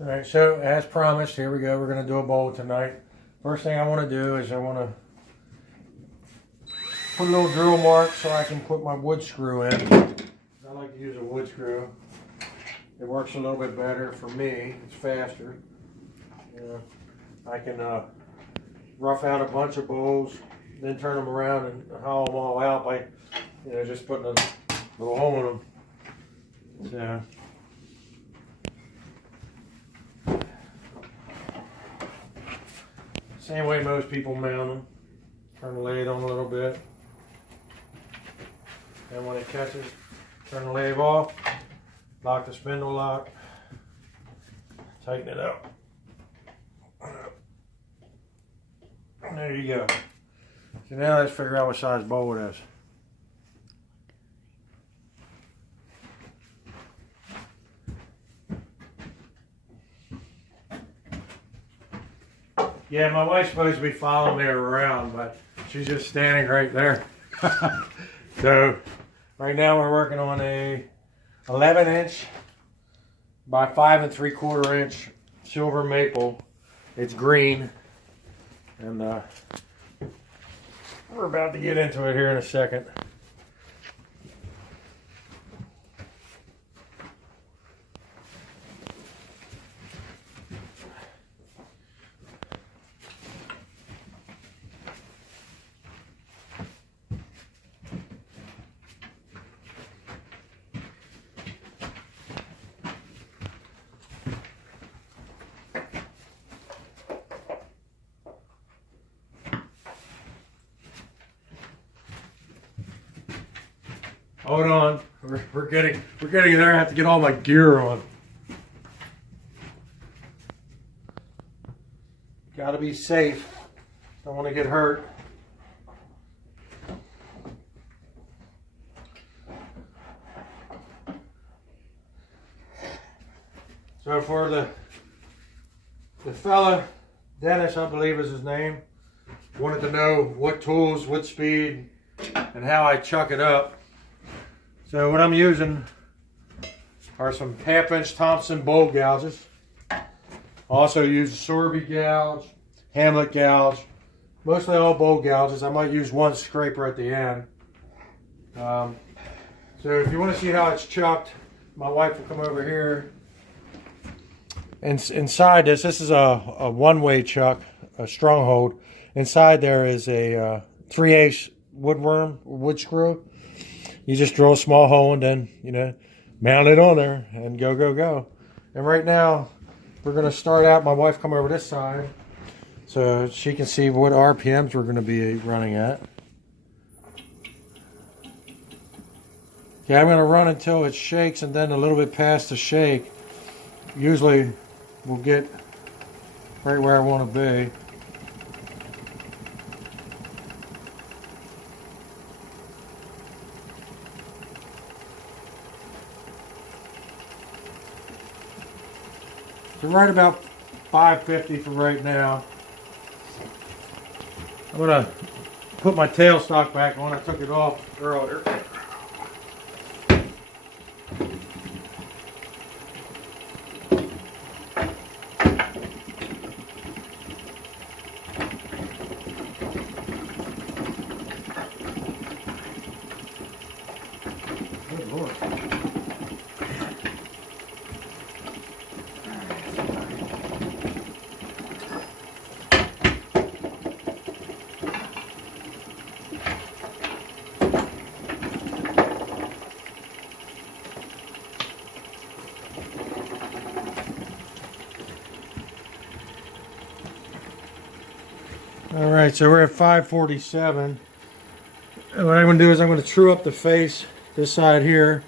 All right, so as promised, here we go. We're going to do a bowl tonight. First thing I want to do is I want to put a little drill mark so I can put my wood screw in. I like to use a wood screw. It works a little bit better for me. It's faster. I can rough out a bunch of bowls, then turn them around and hollow them all out by, just putting a little hole in them. So. Same way most people mount them. Turn the lathe on a little bit. And when it catches, turn the lathe off. Lock the spindle lock. Tighten it up. There you go. So now let's figure out what size bowl it is. Yeah, my wife's supposed to be following me around, but she's just standing right there. So, right now we're working on a 11-inch by 5 3/4-inch silver maple. It's green, and we're about to get into it here in a second. Hold on, we're getting there. I have to get all my gear on. Got to be safe. Don't want to get hurt. So for the fella, Dennis, I believe is his name, wanted to know what tools, what speed, and how I chuck it up. So what I'm using are some 1/2-inch Thompson bowl gouges. Also use Sorby gouge, Hamlet gouge, mostly all bowl gouges. I might use one scraper at the end. So if you want to see how it's chucked, my wife will come over here. And inside this is a one-way chuck, a stronghold. Inside there is a 3/8 wood screw. You just drill a small hole and then, mount it on there and go, go, go. And right now, we're going to start out. My wife come over this side so she can see what RPMs we're going to be running at. Okay, I'm going to run until it shakes and then a little bit past the shake. Usually, we'll get right where I want to be. So right about 550 for right now. I'm going to put my tailstock back on. I took it off earlier. Good Lord. All right, so we're at 547. And what I'm going to do is I'm going to true up the face, this side here,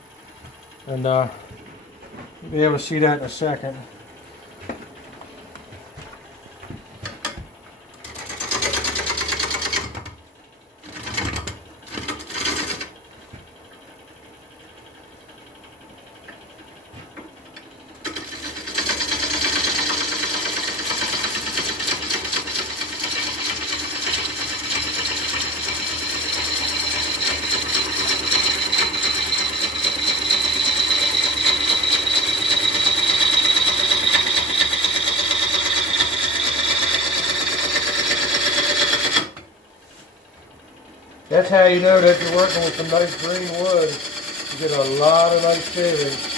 and you'll be able to see that in a second. That's how you know that you're working with some nice green wood. You get a lot of nice shavings.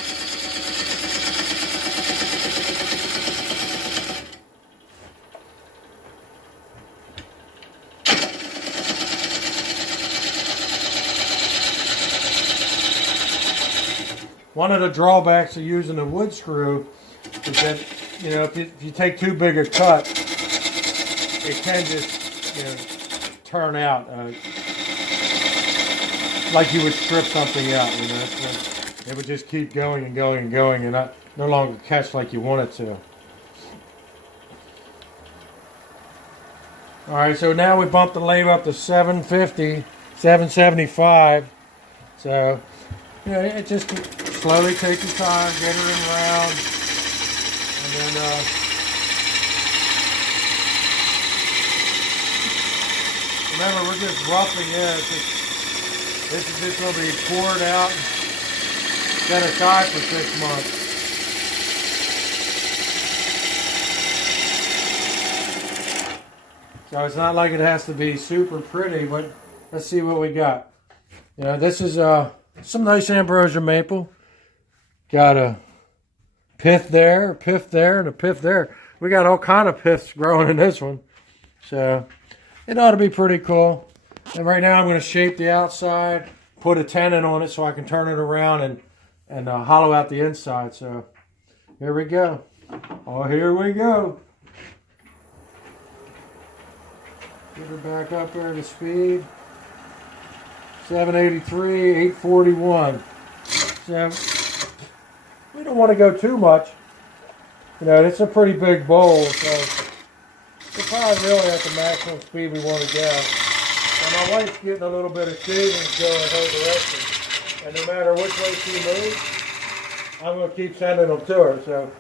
One of the drawbacks of using a wood screw is that, you know, if you take too big a cut, it can just, you know, turn out like you would strip something out. You know, so it would just keep going and going and going, and not no longer catch like you want it to. All right, so now we bumped the lathe up to 750, 775. So, you know, it just slowly take your time, get her in round, and then remember, we're just roughing it. This is just going to be poured out and set aside for 6 months. So it's not like it has to be super pretty, but let's see what we got. You know, this is some nice ambrosia maple. Got a pith there, a pith there, and a pith there. We got all kind of piths growing in this one. So it ought to be pretty cool. And right now I'm going to shape the outside, put a tenon on it so I can turn it around and hollow out the inside. So here we go. Oh, here we go. Get her back up there to speed. 783, 841. So we don't want to go too much. You know, it's a pretty big bowl, so we're probably really at the maximum speed we want to go. And my wife's getting a little bit of shavings going in her direction. And no matter which way she moves, I'm going to keep sending them to her. So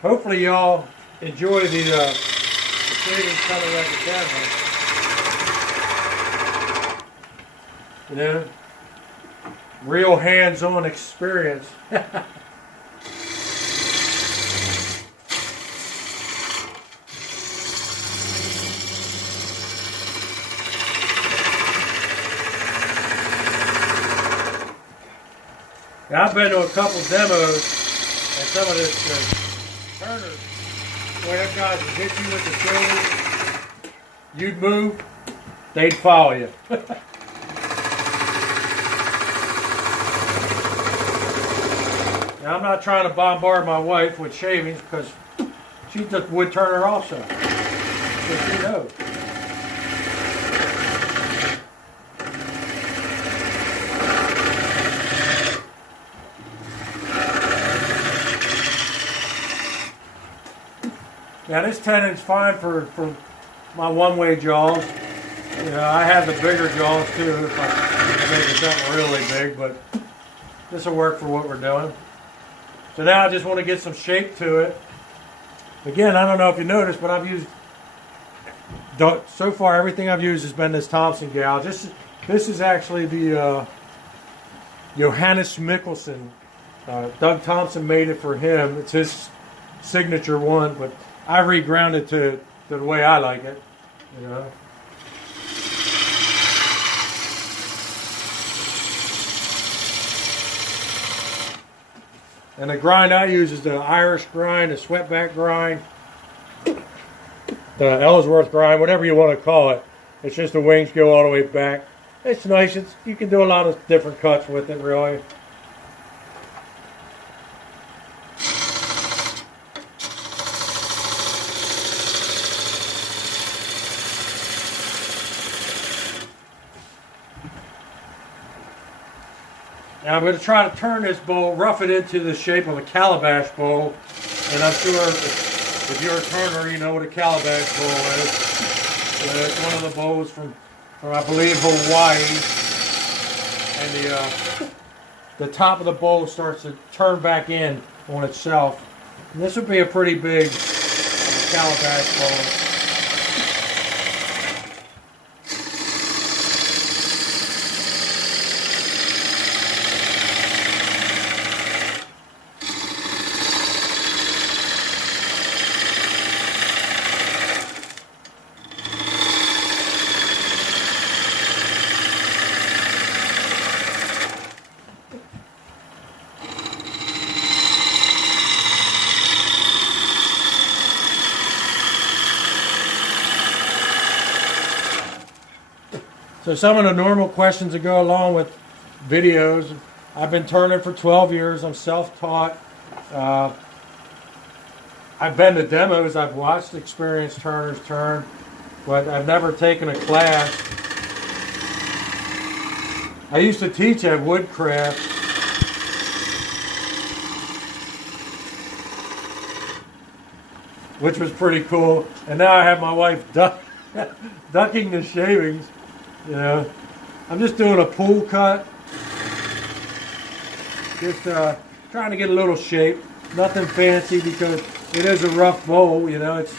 hopefully y'all enjoy the shavings coming at the camera. You know, real hands-on experience. Now, I've been to a couple demos, and some of this turners, boy, them guys would hit you with the shoulders, you'd move, they'd follow you. Now, I'm not trying to bombard my wife with shavings because she's a wood turner also, so she knows. Now this tenon's fine for my one-way jaws. You know, I have the bigger jaws too if I make it something really big, but this will work for what we're doing. So now I just want to get some shape to it. Again, I don't know if you noticed, but I've used, so far everything I've used has been this Thompson gouge. This is actually the Johannes Mikkelsen. Doug Thompson made it for him. It's his signature one, but I reground it to the way I like it, you know. And the grind I use is the Irish grind, the sweatback grind, the Ellsworth grind, whatever you want to call it. It's just the wings go all the way back. It's nice. You can do a lot of different cuts with it, really. Now I'm going to try to turn this bowl, rough it into the shape of a calabash bowl. And I'm sure if you're a turner, you know what a calabash bowl is. It's one of the bowls from I believe, Hawaii. And the top of the bowl starts to turn back in on itself. And this would be a pretty big calabash bowl. So some of the normal questions that go along with videos. I've been turning for 12 years. I'm self-taught. I've been to demos. I've watched experienced turners turn, but I've never taken a class. I used to teach at Woodcraft. Which was pretty cool. And now I have my wife ducking the shavings. You know, I'm just doing a pool cut. Just trying to get a little shape. Nothing fancy because it is a rough bowl. You know, it's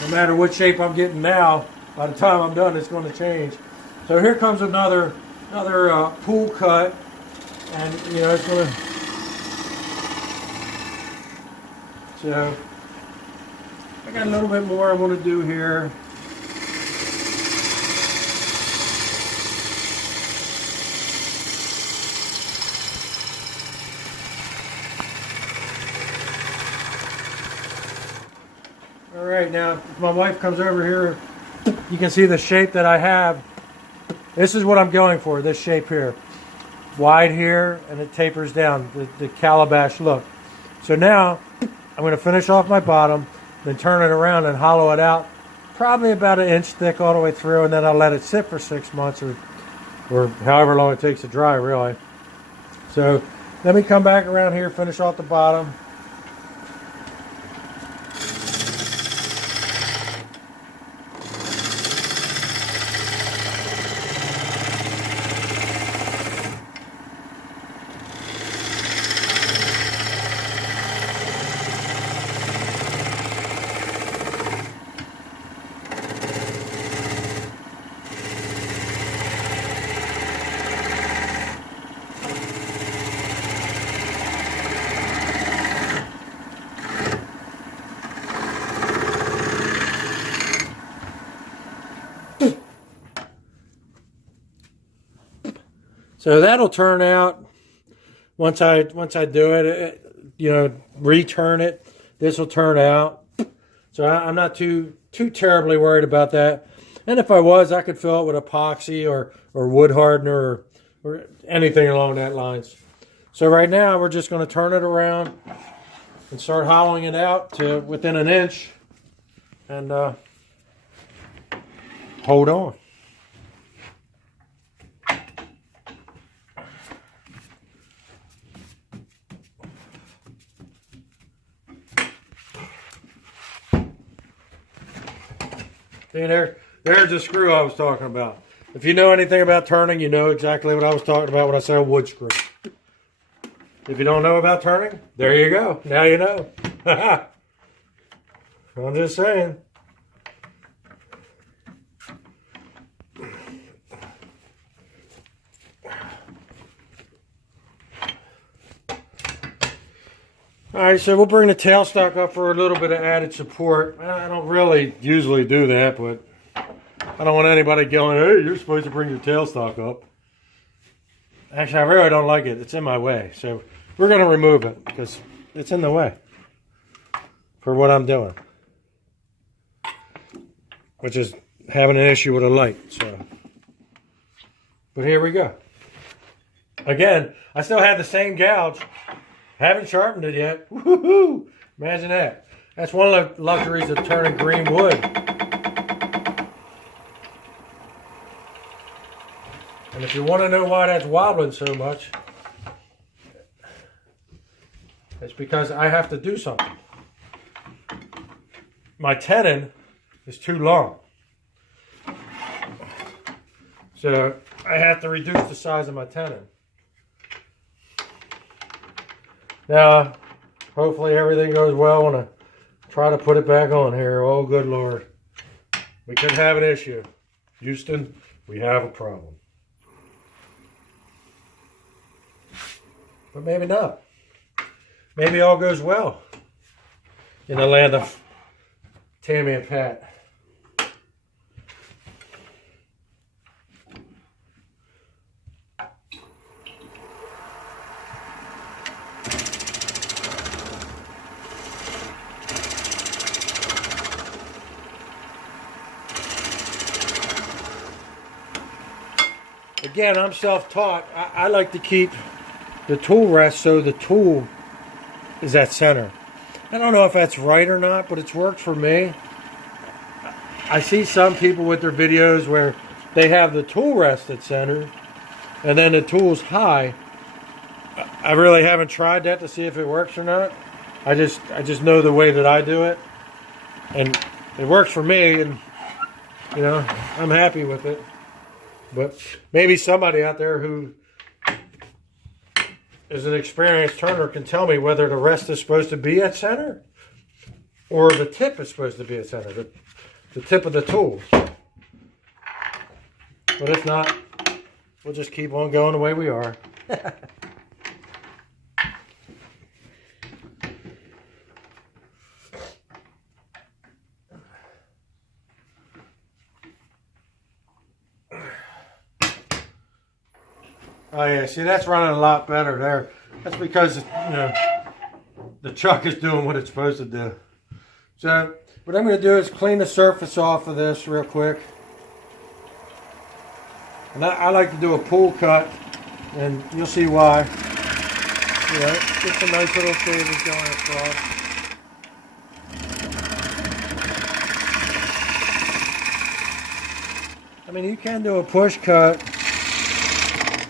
no matter what shape I'm getting now. By the time I'm done, it's going to change. So here comes another pool cut, and you know it's going to. So I got a little bit more I want to do here. All right, now if my wife comes over here, you can see the shape that I have. This is what I'm going for, this shape here. Wide here, and it tapers down, the calabash look. So now, I'm going to finish off my bottom, then turn it around and hollow it out, probably about 1 inch thick all the way through, and then I'll let it sit for 6 months or however long it takes to dry, really. So let me come back around here, finish off the bottom. So that'll turn out once I do it, you know, return it. This will turn out. So I'm not too terribly worried about that. And if I was, I could fill it with epoxy or wood hardener or anything along that lines. So right now we're just going to turn it around and start hollowing it out to within 1 inch and hold on. See, there's the screw I was talking about. If you know anything about turning, you know exactly what I was talking about when I said a wood screw. If you don't know about turning, there you go. Now you know. I'm just saying. Alright, so we'll bring the tailstock up for a little bit of added support. I don't really usually do that, but I don't want anybody going, hey, you're supposed to bring your tailstock up. Actually, I really don't like it. It's in my way. So we're going to remove it because it's in the way for what I'm doing. Which is having an issue with a light. So, but here we go. Again, I still have the same gouge. Haven't sharpened it yet. Woohoo! Imagine that. That's one of the luxuries of turning green wood. And if you want to know why that's wobbling so much, it's because I have to do something. My tenon is too long. So I have to reduce the size of my tenon. Now, hopefully everything goes well when I try to put it back on here. Oh, good Lord. We could have an issue. Houston, we have a problem. But maybe not. Maybe all goes well in the land of Tammy and Pat. again, I'm self-taught. I like to keep the tool rest so the tool is at center. I don't know if that's right or not, but it's worked for me. I see some people with their videos where they have the tool rest at center and then the tool's high. I really haven't tried that to see if it works or not. I just know the way that I do it, and it works for me, and you know, I'm happy with it. But maybe somebody out there who is an experienced turner can tell me whether the rest is supposed to be at center or the tip is supposed to be at center, the tip of the tool. But if not, we'll just keep on going the way we are. Oh yeah, see, that's running a lot better there. That's because, you know, the chuck is doing what it's supposed to do. So what I'm going to do is clean the surface off of this real quick. And I like to do a pool cut, and you'll see why. You know, get some nice little flavors going across. I mean, you can do a push cut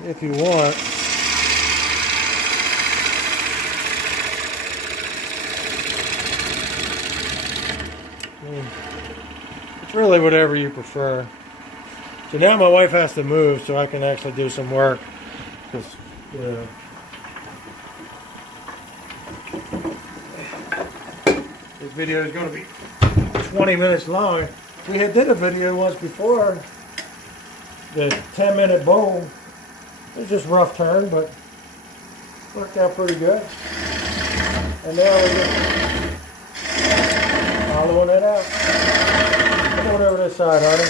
if you want. It's really whatever you prefer. So now my wife has to move so I can actually do some work. Because, you know, this video is going to be 20 minutes long. We had did a video once before, the 10-minute bowl. It was just a rough turn, but worked out pretty good. And now we're just following it out. Come on over this side, honey.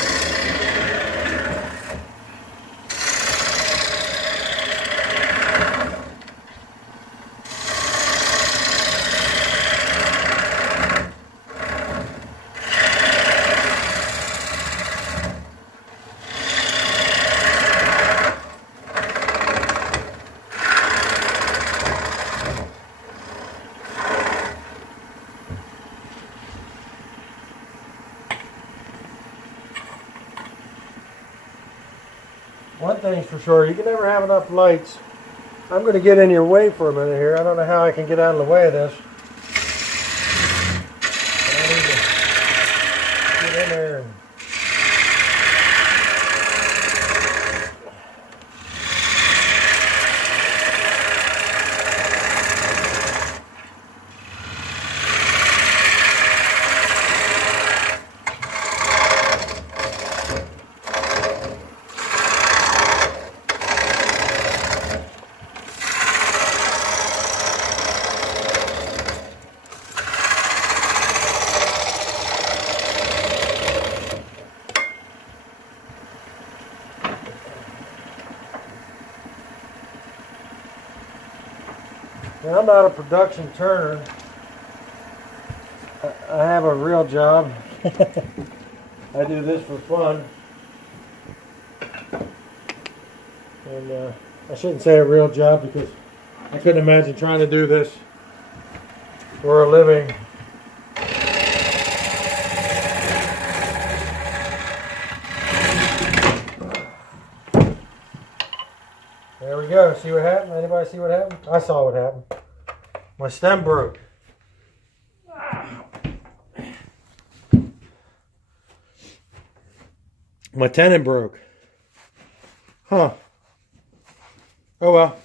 One thing's for sure, you can never have enough lights. I'm going to get in your way for a minute here. I don't know how I can get out of the way of this. But I need to get in there and now, I'm not a production turner. I have a real job. I do this for fun. And I shouldn't say a real job because I couldn't imagine trying to do this for a living. There we go. See what happened? Anybody see what happened? I saw what happened. My stem broke. My tenon broke. Huh. Oh well.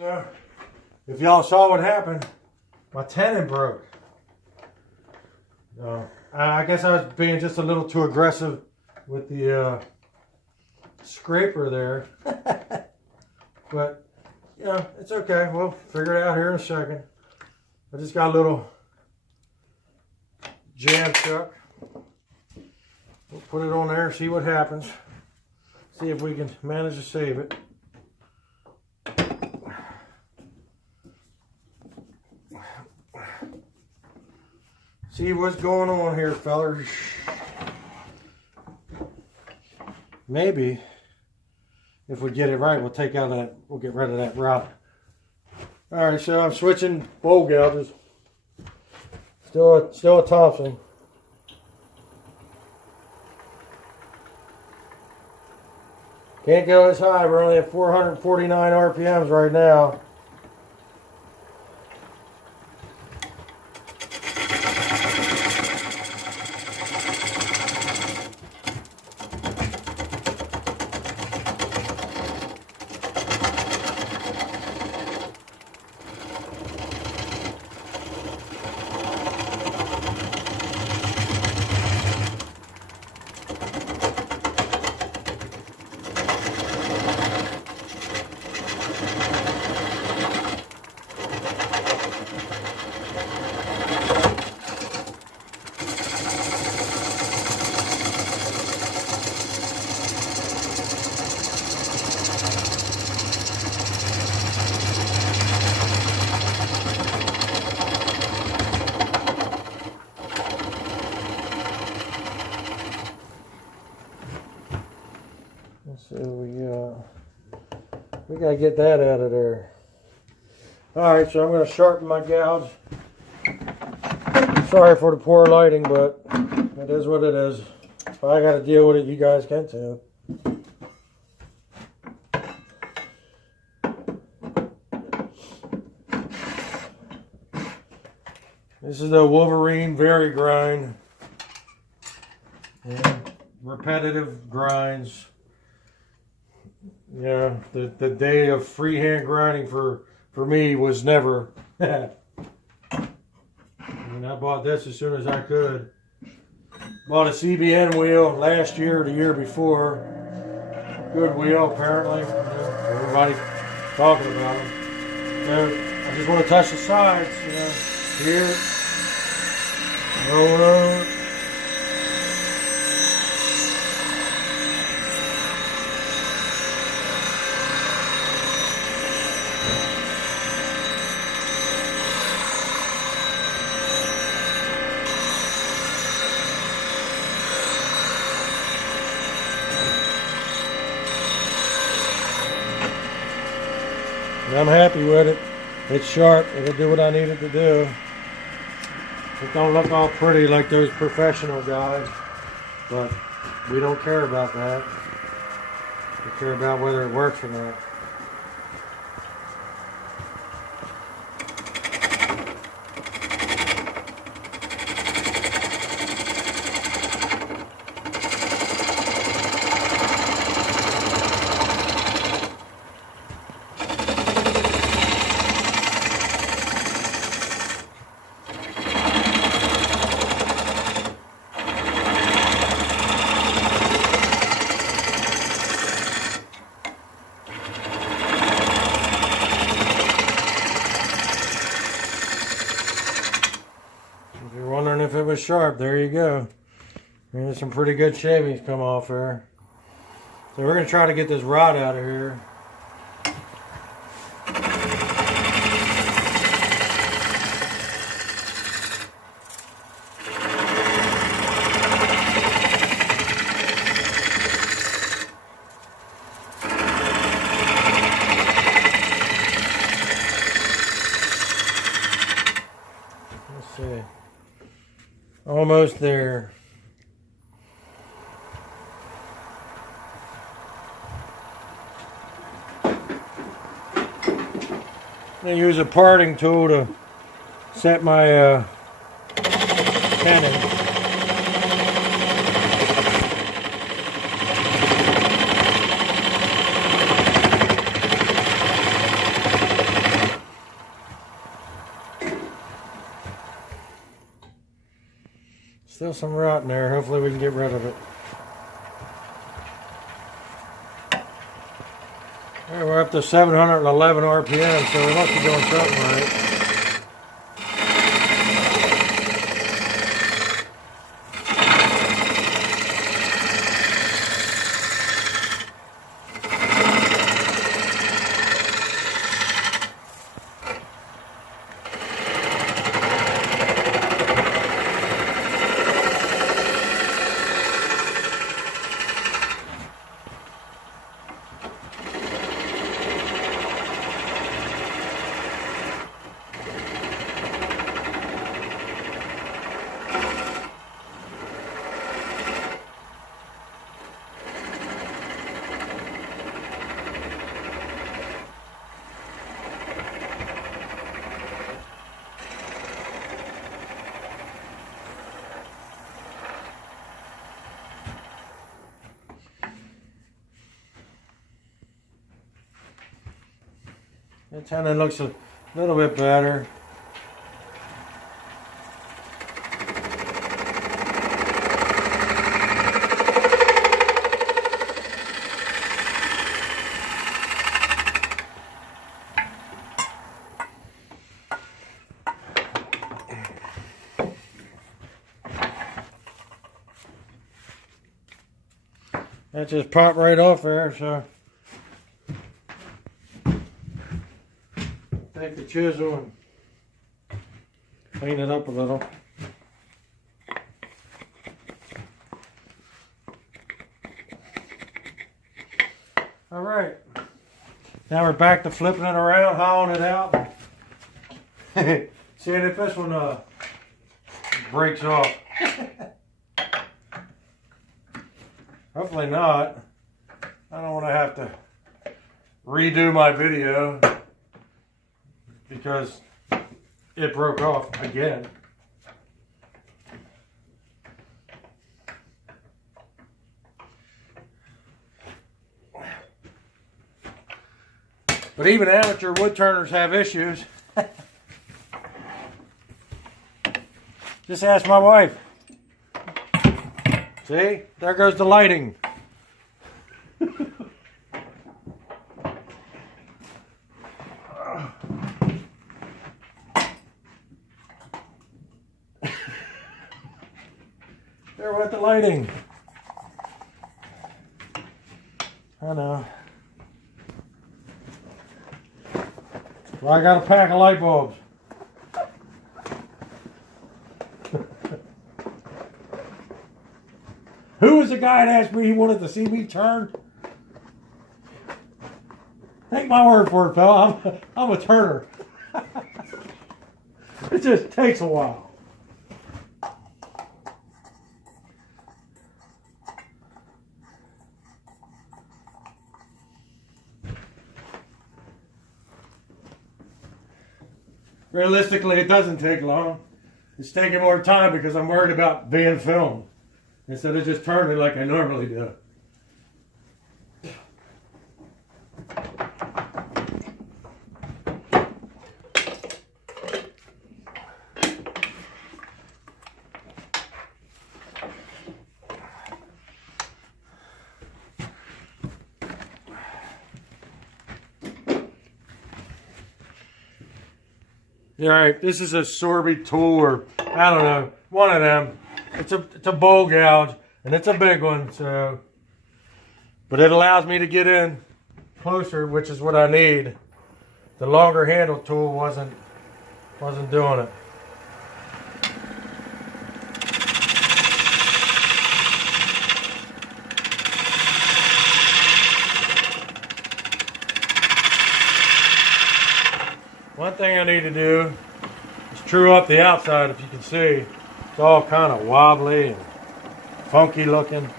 So, if y'all saw what happened, my tenon broke. I guess I was being just a little too aggressive with the scraper there. But, you know, it's okay. We'll figure it out here in a second. I just got a little jam chuck. We'll put it on there, see what happens. See if we can manage to save it. See what's going on here, fellers. Maybe if we get it right, we'll take out that, we'll get rid of that rot. All right, so I'm switching bowl gouges. Still a Thompson. Can't go as high. We're only at 449 RPMs right now. So we gotta get that out of there. All right, so I'm gonna sharpen my gouge. Sorry for the poor lighting, but it is what it is. If I gotta deal with it, you guys can too. This is the Wolverine Vari-Grind. Yeah, repetitive grinds. Yeah, the day of freehand grinding for me was never. And I bought this as soon as I could. Bought a CBN wheel last year or the year before. Good wheel, apparently. Everybody talking about them. So I just want to touch the sides, you know. Here, roll over. I'm happy with it. It's sharp. It'll do what I need it to do. It don't look all pretty like those professional guys, but we don't care about that. We care about whether it works or not. If it was sharp, there you go. There's some pretty good shavings come off there. So we're going to try to get this rod out of here. Let's see. Almost there. I use a parting tool to set my tenning. Still some rot in there. Hopefully we can get rid of it. Right, we're up to 711 RPM, so we must be doing something right. That tenon looks a little bit better. That just popped right off there, so take the chisel and clean it up a little. All right, now we're back to flipping it around, hollowing it out. Seeing if this one breaks off. Hopefully not. I don't want to have to redo my video because it broke off again. But even amateur wood turners have issues. Just ask my wife. See, there goes the lighting. There went the lighting. I know. Well, I got a pack of light bulbs. Who was the guy that asked me he wanted to see me turn? Take my word for it, fella. I'm a turner. It just takes a while. Realistically, it doesn't take long. It's taking more time because I'm worried about being filmed instead of just turning like I normally do. All right, this is a Sorby tool, or I don't know, one of them. It's a bowl gouge, and it's a big one, so. But it allows me to get in closer, which is what I need. The longer handle tool wasn't doing it. One thing I need to do is true up the outside. If you can see, it's all kind of wobbly and funky looking.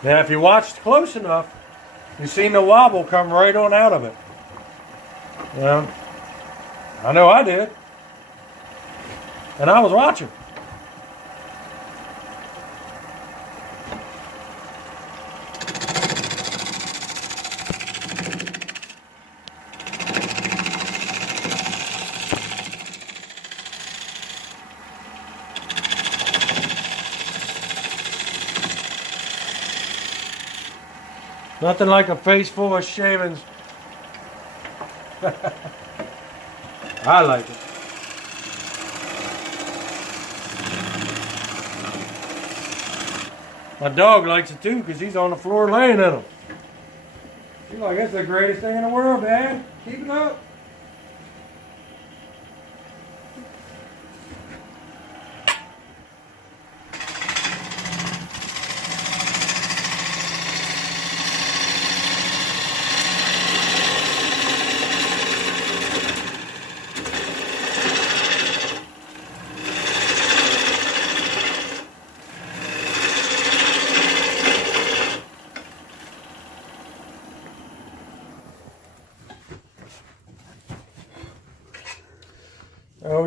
Now, if you watched close enough, you've seen the wobble come right on out of it. Yeah, I know I did. And I was watching. Nothing like a face full of shavings. I like it. My dog likes it too because he's on the floor laying in them. He's like, that's the greatest thing in the world, Dad. Keep it up.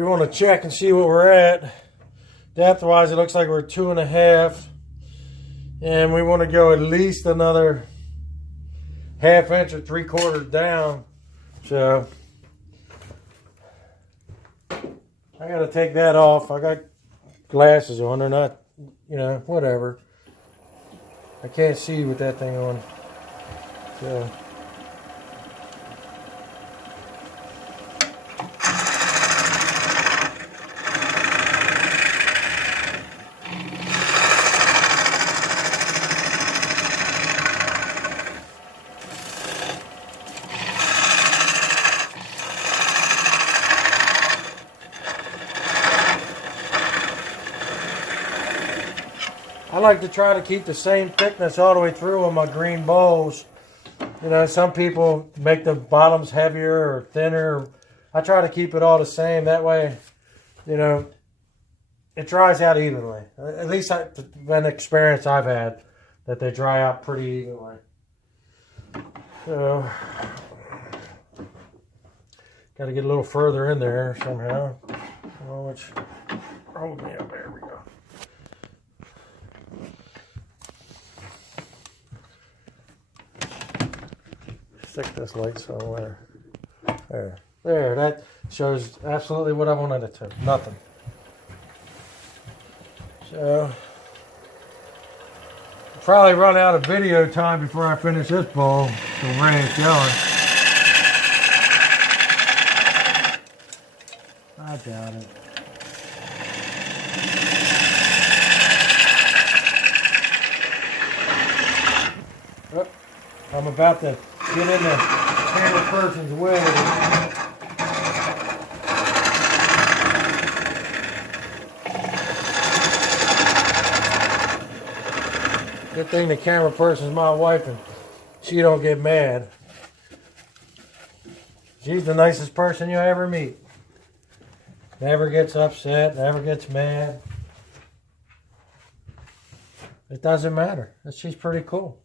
we want to check and see what we're at. Depth-wise, it looks like we're 2.5. And we want to go at least another 1/2 inch or 3/4 down. So I got to take that off. I got glasses on. They're not, you know, whatever. I can't see with that thing on. So I like to try to keep the same thickness all the way through on my green bowls. You know, some people make the bottoms heavier or thinner. I try to keep it all the same. That way, you know, it dries out evenly. At least an experience I've had, that they dry out pretty evenly. So, got to get a little further in there somehow. I don't know which. Hold me up. There we go. Stick this light somewhere. There, that shows absolutely what I wanted it to. Nothing. So, I'll probably run out of video time before I finish this bowl. The way it's going. I doubt it. Oh, I'm about to get in the camera person's way. Good thing the camera person's my wife and she don't get mad. She's the nicest person you ever meet. Never gets upset, never gets mad. It doesn't matter. She's pretty cool.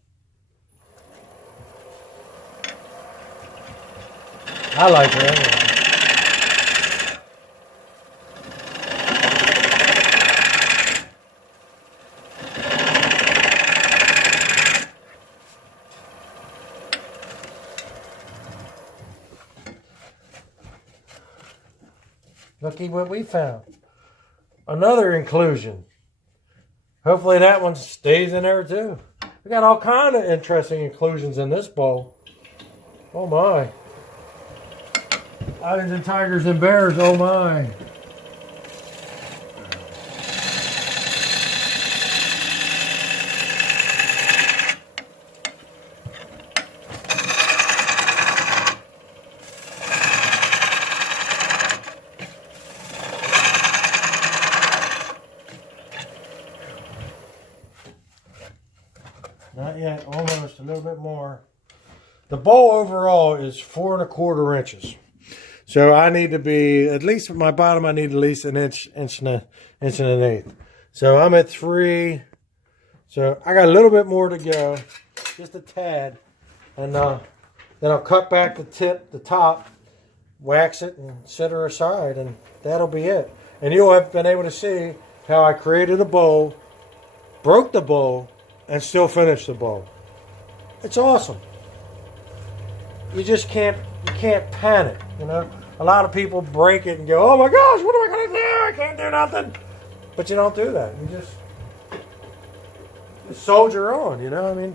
I like her anyway. Looky what we found. Another inclusion. Hopefully that one stays in there too. We got all kind of interesting inclusions in this bowl. Oh my. Lions and tigers and bears, oh my. Not yet, almost, a little bit more. The bowl overall is 4¼ inches. So I need to be, at least with my bottom, I need at least an inch and an eighth. So I'm at 3. So I got a little bit more to go, just a tad. And then I'll cut back the top, wax it, and set her aside, and that'll be it. And you'll have been able to see how I created a bowl, broke the bowl, and still finished the bowl. It's awesome. You just can't panic, you know. A lot of people break it and go, oh my gosh, what am I going to do? I can't do nothing. But you don't do that. You just soldier on, you know. I mean,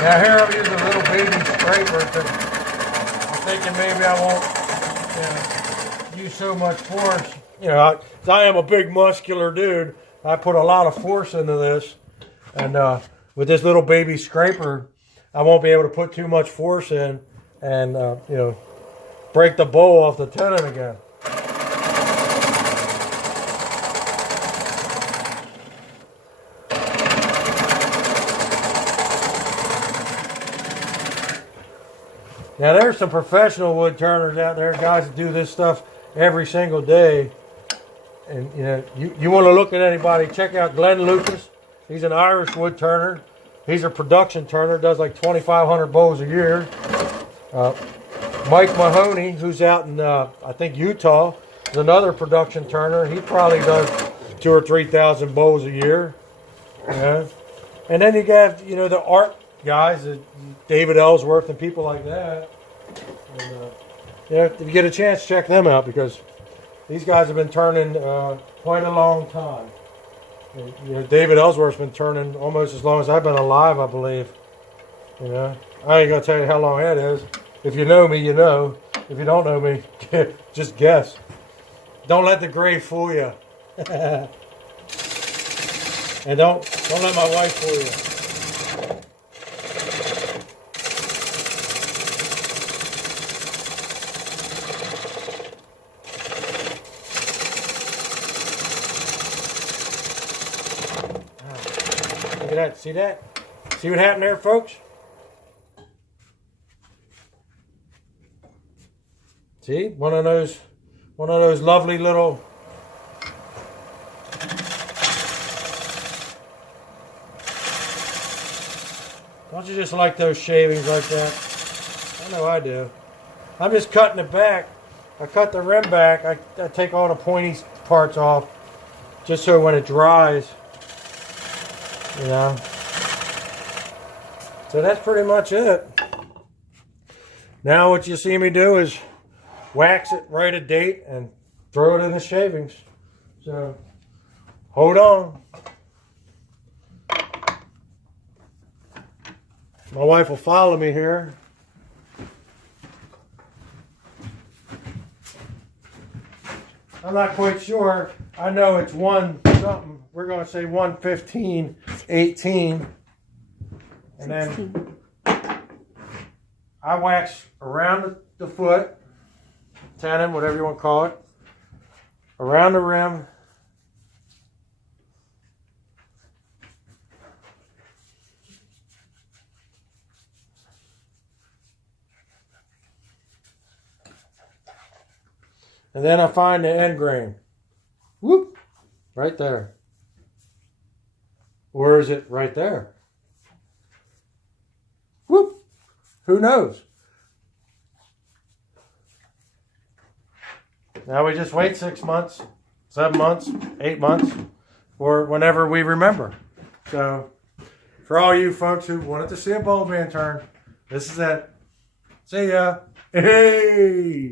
now here I'm using a little baby scraper. I'm thinking maybe I won't use so much force. You know, I am a big muscular dude. I put a lot of force into this. And with this little baby scraper, I won't be able to put too much force in and, you know, break the bowl off the tenon again. Now there's some professional wood turners out there, guys that do this stuff every single day. And you know, you want to look at anybody, check out Glenn Lucas. He's an Irish wood turner. He's a production turner, does like 2,500 bows a year. Mike Mahoney, who's out in I think Utah, is another production turner. He probably does 2,000 or 3,000 bows a year. Yeah. And then you got, you know, the art guys, David Ellsworth and people like that. And, yeah, if you get a chance, check them out because these guys have been turning quite a long time. And, you know, David Ellsworth's been turning almost as long as I've been alive, I believe. You know, I ain't gonna tell you how long that is. If you know me, you know. If you don't know me, just guess. Don't let the grave fool you. And don't let my wife fool you. Look at that. See that? See what happened there, folks? See? One of those lovely little Don't you just like those shavings like that? I know I do. I'm just cutting it back. I cut the rim back. I take all the pointy parts off just so when it dries, you know. So that's pretty much it. Now what you see me do is wax it, write a date, and throw it in the shavings. So hold on. My wife will follow me here. I'm not quite sure. I know it's one something. We're going to say 115, 18. And then I wax around the foot, tenon, whatever you want to call it, around the rim. And then I find the end grain. Whoop! Right there. Or is it right there? Whoop! Who knows? Now we just wait 6 months, 7 months, 8 months, or whenever we remember. So, for all you folks who wanted to see a bowl band turn, this is it. See ya. Hey!